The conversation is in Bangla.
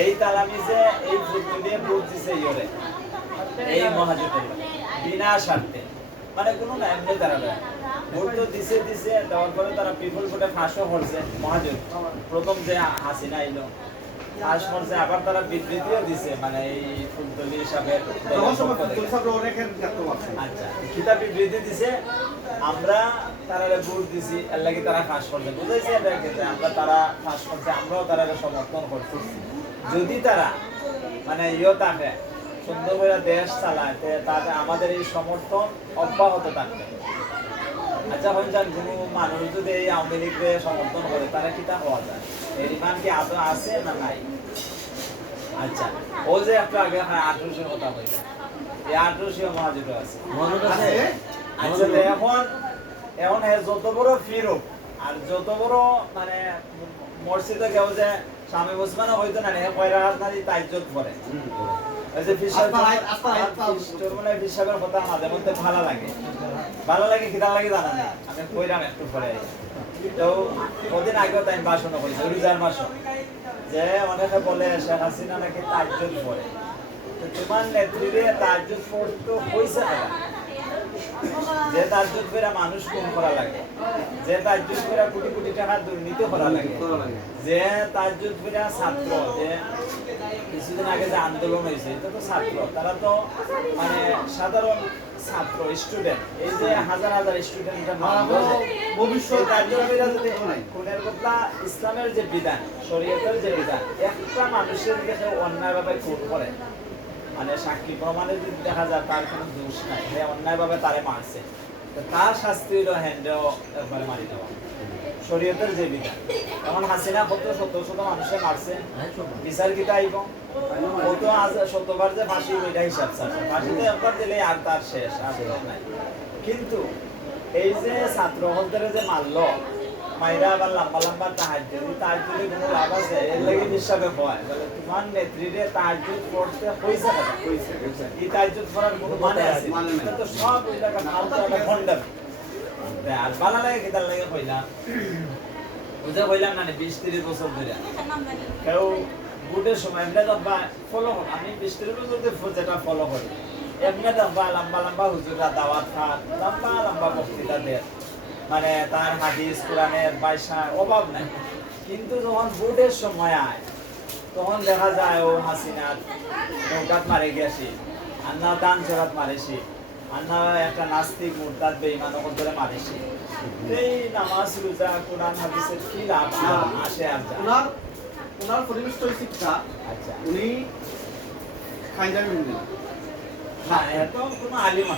এই তালামিজে এই ফুটবল দিয়ে ভোট দিছে ইয়রে এই মহাজোটের বিনা স্বার্থে। মানে কোনো না এমনি তারা দেয় ভোট তো দিছে দিছে দেওয়ার পরে তারা পিপল ভোটে ফাঁসও করছে মহাজোট প্রথম যে হাসিনা আইলো ফাঁস করছে আবার তারা বিবৃতিও দিছে মানে এই ফুলতলি হিসাবে আচ্ছা কিতাব বিবৃতি দিছে আমরা তারা ভোট দিছি এর লাগি তারা ফাঁস করছে বুঝাইছে আমরা তারা ফাঁস করছে আমরাও তারা সমর্থন করতেছি। যদি তারা মানে ইয়ে থাকে সুন্দর করে দেশ চালায় তাতে আমাদের এই সমর্থন অব্যাহত থাকবে। আচ্ছা হঞ্জান কোনো মানুষ যদি এই আওয়ামী লীগকে সমর্থন করে তারা কি তা হওয়া যায়? এর ইমান কি আদৌ আছে না নাই? আচ্ছা ও যে একটু আগে আঠারোশোর কথা বলছে এই আঠারোশো মহাজুট আছে। আচ্ছা এখন এখন এর যত বড় ফিরুক আর যত বড় মানে মসজিদে কেউ যে স্বামী মুসলমান হইতো না হে কয়রা নারী যে মানে ফিসাবের কথা মাঝে মধ্যে ভালো লাগে। ভালো লাগে কিতা লাগে জানা নেই আমি কইরাম একটু পরে। তো কদিন আগেও তাই ভাষণ করেছে রোজার মাস যে অনেকে বলে শেখ হাসিনা নাকি তো তোমার নেত্রীরে পড়তো হইছে না? যে তাজ্জুদ করে মানুষ খুন করা লাগে যে তাজ্জুদ করে কোটি কোটি টাকা দুর্নীতি করা লাগে যে তাজ্জুদ করে ছাত্র যে কিছুদিন আগে যে আন্দোলন হয়েছে এটা তো ছাত্র তারা তো মানে সাধারণ ছাত্র স্টুডেন্ট এই যে হাজার হাজার স্টুডেন্টের ভবিষ্যৎ কার্যকরীরা যদি খুনের কথা ইসলামের যে বিধান শরীয়তের যে বিধান একটা মানুষের কাছে অন্যায়ভাবে খুন করে মানে সাক্ষী প্রমাণে যদি দেখা যায় তার কোনো দোষ নাই। সে অন্যায়ভাবে তারে মারছে। তার শাস্তি হইল হ্যান্ডেও একবারে মারি দেওয়া। শরীয়তের যে বিধান। এখন হাসিনা কত শত শত মানুষে মারছে। বিচার কিতা আইব কত আজ শতবার যে ফাঁসি ওইটা হিসাব স্যার ফাঁসিতে একবার দিলে আর তার শেষ আর নাই। কিন্তু এই যে ছাত্র হলদের যে মারলো মাইরা আবার লম্বা লম্বা এই তাহাজ্জুদে কোনো লাভ আছে? এর লাগি হিসাবে হয় বলে তোমার নেত্রীরে পড়তে না এই পড়ার কোনো মানে আছে? মানে। এটা তো সব আর ভালো লাগে কি তার লাগে কইলাম। বুঝে কইলাম না বিশ তিরিশ বছর ধরে। কেউ বুটের সময় এমনি দেখবা ফলো আমি বিশ তিরিশ বছর ধরে যেটা ফলো করি। এমনি দেখবা লম্বা লম্বা হুজুরা দাওয়াত খান লম্বা লম্বা বক্তৃতা দেয় মানে তার হাদিস কোরআনের বাইশার অভাব নাই। কিন্তু যখন বুটের সময় আয় তখন দেখা যায় ও হাসিনা নৌকাত মারে গেছি আন্না দান চড়াত মারেছি আন্না একটা নাস্তিক মুরতাদ বেঈমান ধরে মারেছি। এই নামাজ রোজা কোরআন হাদিসের কি লাভ? আসে আর ওনার ওনার পরিবেশটা হচ্ছে কিটা আচ্ছা। উনি খাইদামি না এত কোনো আলিম